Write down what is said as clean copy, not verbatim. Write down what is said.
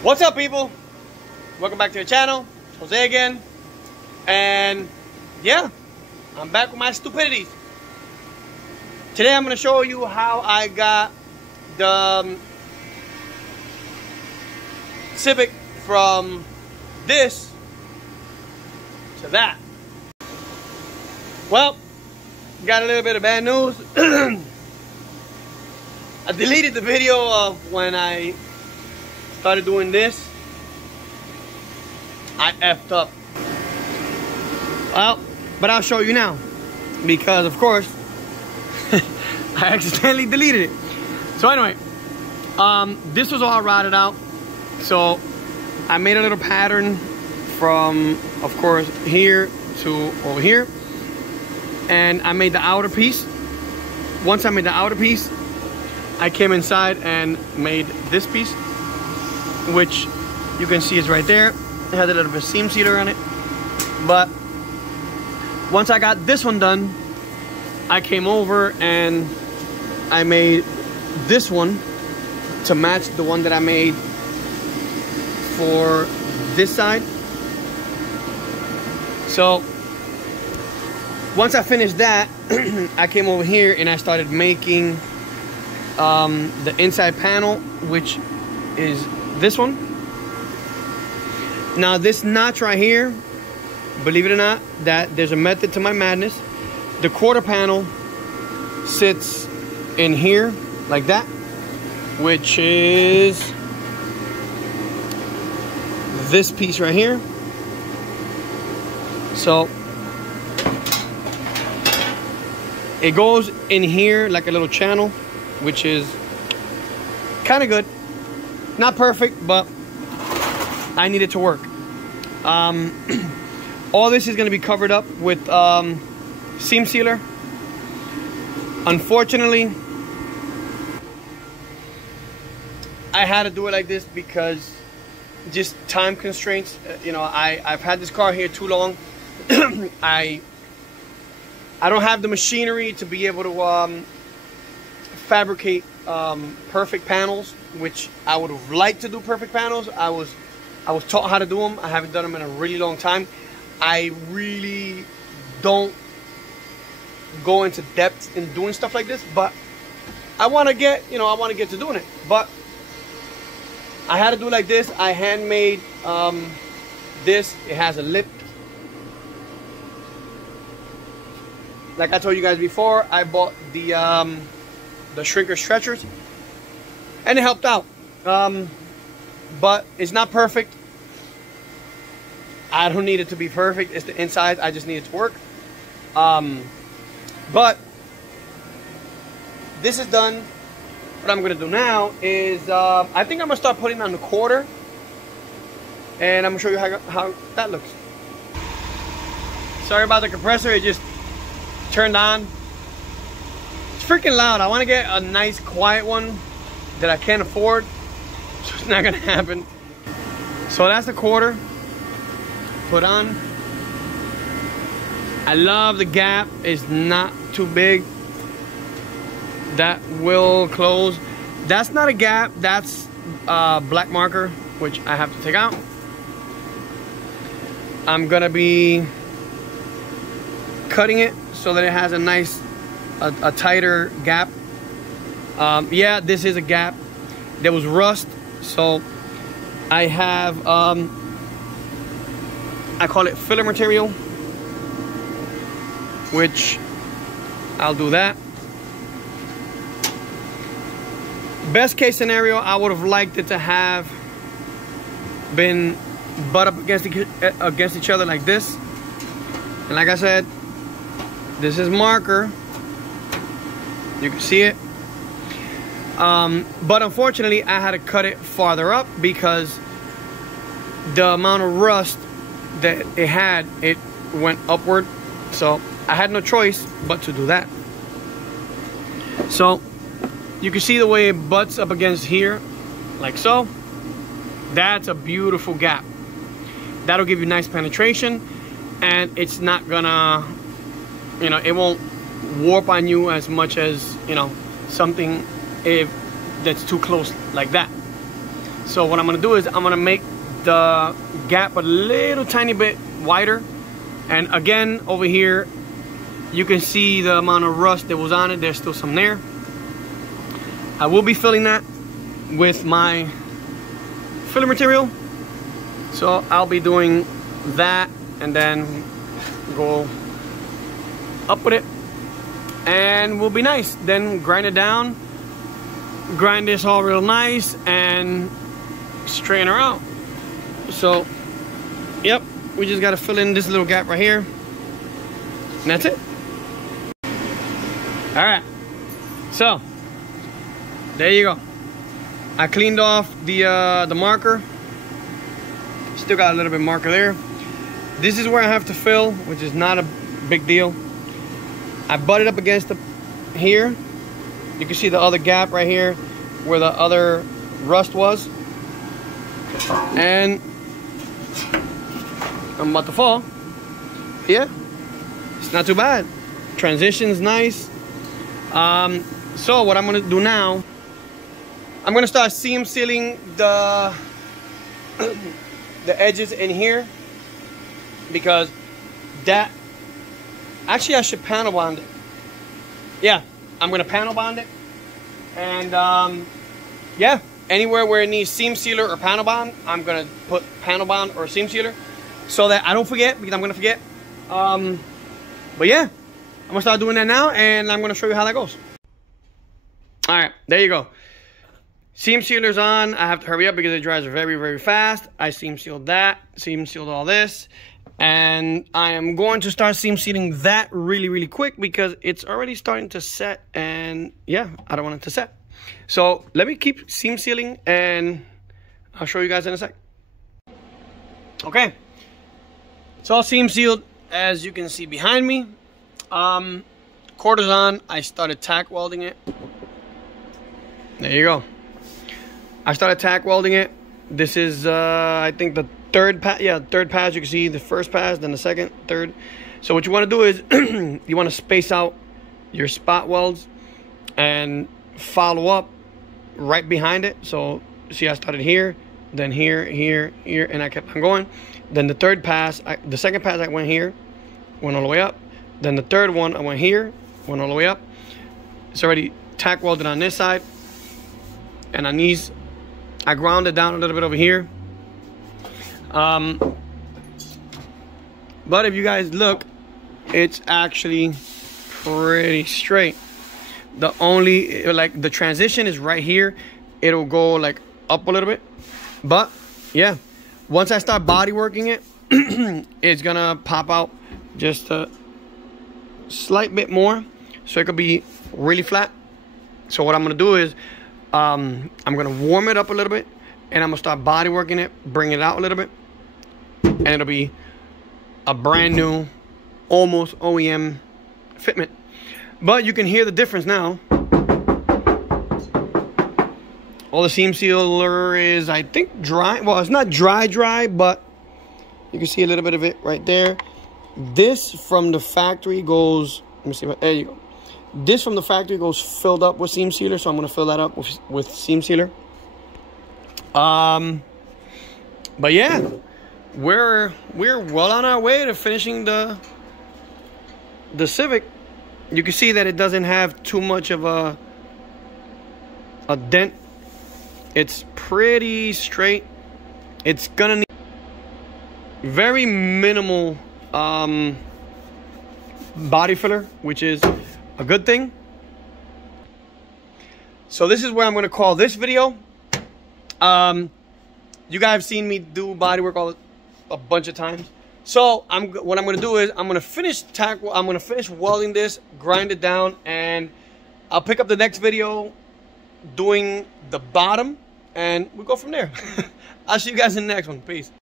What's up, people? Welcome back to the channel. Jose again. And yeah, I'm back with my stupidities. Today I'm going to show you how I got the Civic from this to that. Well, got a little bit of bad news. I deleted the video of when I started doing this. I effed up. Well, but I'll show you now, because of course I accidentally deleted it. So anyway, this was all routed out. So I made a little pattern from, of course, here to over here, and I made the outer piece. Once I made the outer piece, I came inside and made this piece, which you can see is right there. It has a little bit of seam sealer on it. But once I got this one done, I came over and I made this one to match the one that I made for this side. So once I finished that, I came over here and I started making the inside panel, which is this one. Now this notch right here, believe it or not, that there's a method to my madness. The quarter panel sits in here like that, which is this piece right here. So it goes in here like a little channel, which is kind of good. Not perfect, but I need it to work. All this is going to be covered up with seam sealer. Unfortunately, I had to do it like this because just time constraints. You know, I've had this car here too long. I don't have the machinery to be able to fabricate perfect panels, which I would have liked to do perfect panels. I was taught how to do them. I haven't done them in a really long time. I really don't go into depth in doing stuff like this, but I want to get, to doing it. But I had to do it like this. I handmade this. It has a lip. Like I told you guys before, I bought the shrinker stretchers, and it helped out. But it's not perfect. I don't need it to be perfect. It's the inside. I just need it to work. But this is done. What I'm going to do now is I think I'm going to start putting on the quarter, and I'm going to show you how that looks. Sorry about the compressor. It just turned on. It's freaking loud. I want to get a nice quiet one that I can't afford, so it's not gonna happen. So that's the quarter put on. I love the gap. It's not too big. That will close. That's not a gap. That's black marker, which I have to take out. I'm gonna be cutting it so that it has a nice, a tighter gap. Yeah, this is a gap. There was rust, so I have, I call it filler material, which I'll do that. Best case scenario, I would have liked it to have been butt up against each other like this. And like I said, this is marker. You can see it. But unfortunately, I had to cut it farther up because the amount of rust that it went upward. So I had no choice but to do that. So you can see the way it butts up against here, like so. That's a beautiful gap. That'll give you nice penetration, and it's not gonna, it won't warp on you as much as, something that's too close like that. So what I'm gonna do is I'm gonna make the gap a little tiny bit wider. And again, over here, you can see the amount of rust that was on it. There's still some there. I will be filling that with my filler material. So I'll be doing that and then go up with it. And we'll be nice. Then grind it down. Grind this all real nice and straighten her out. So, yep. We just got to fill in this little gap right here. And that's it. All right. So, there you go. I cleaned off the marker. Still got a little bit of marker there. This is where I have to fill, which is not a big deal. I butted up against here. You can see the other gap right here where the other rust was. And I'm about to fall. Yeah, it's not too bad. Transition's nice. So what I'm gonna do now, I'm gonna start seam sealing the edges in here, because that, actually I should panel bond it. Yeah, I'm gonna panel bond it. And yeah, anywhere where it needs seam sealer or panel bond, I'm gonna put panel bond or seam sealer, so that I don't forget, because I'm gonna forget. But yeah, I'm gonna start doing that now, and I'm gonna show you how that goes. All right, there you go. Seam sealer's on. I have to hurry up because it dries very, very fast. I seam sealed that, seam sealed all this, and I am going to start seam sealing that really, really quick because it's already starting to set, and yeah, I don't want it to set. So let me keep seam sealing, and I'll show you guys in a sec. Okay. It's all seam sealed, as you can see behind me. Quarters on. I started tack welding it. There you go. I started tack welding it. This is I think the third pass. Yeah, third pass. You can see the first pass, then the second, third. So what you want to do is you want to space out your spot welds and follow up right behind it. So see, I started here, then here, here, here, and I kept on going. Then the third pass, the second pass, I went here, went all the way up. Then the third one, I went here, went all the way up. It's already tack welded on this side. And on these, I ground it down a little bit over here. But if you guys look, it's actually pretty straight. The only, like, the transition is right here. It'll go like up a little bit. But yeah, once I start body working it, it's gonna pop out just a slight bit more, so it could be really flat. So what I'm gonna do is I'm gonna warm it up a little bit, and I'm gonna start body working it, bring it out a little bit, and it'll be a brand new, almost OEM fitment. But you can hear the difference now. All the seam sealer is, I think, dry. Well, it's not dry, but you can see a little bit of it right there. This from the factory goes, let me see, there you go. This from the factory goes filled up with seam sealer, so I'm gonna fill that up with seam sealer. But yeah, we're well on our way to finishing the Civic. You can see that it doesn't have too much of a dent. It's pretty straight. It's gonna need very minimal body filler, which is a good thing. So this is where I'm gonna call this video. You guys have seen me do body work a bunch of times. So what I'm gonna do is I'm gonna finish welding this, grind it down, and I'll pick up the next video doing the bottom, and we'll go from there. I'll see you guys in the next one. Peace.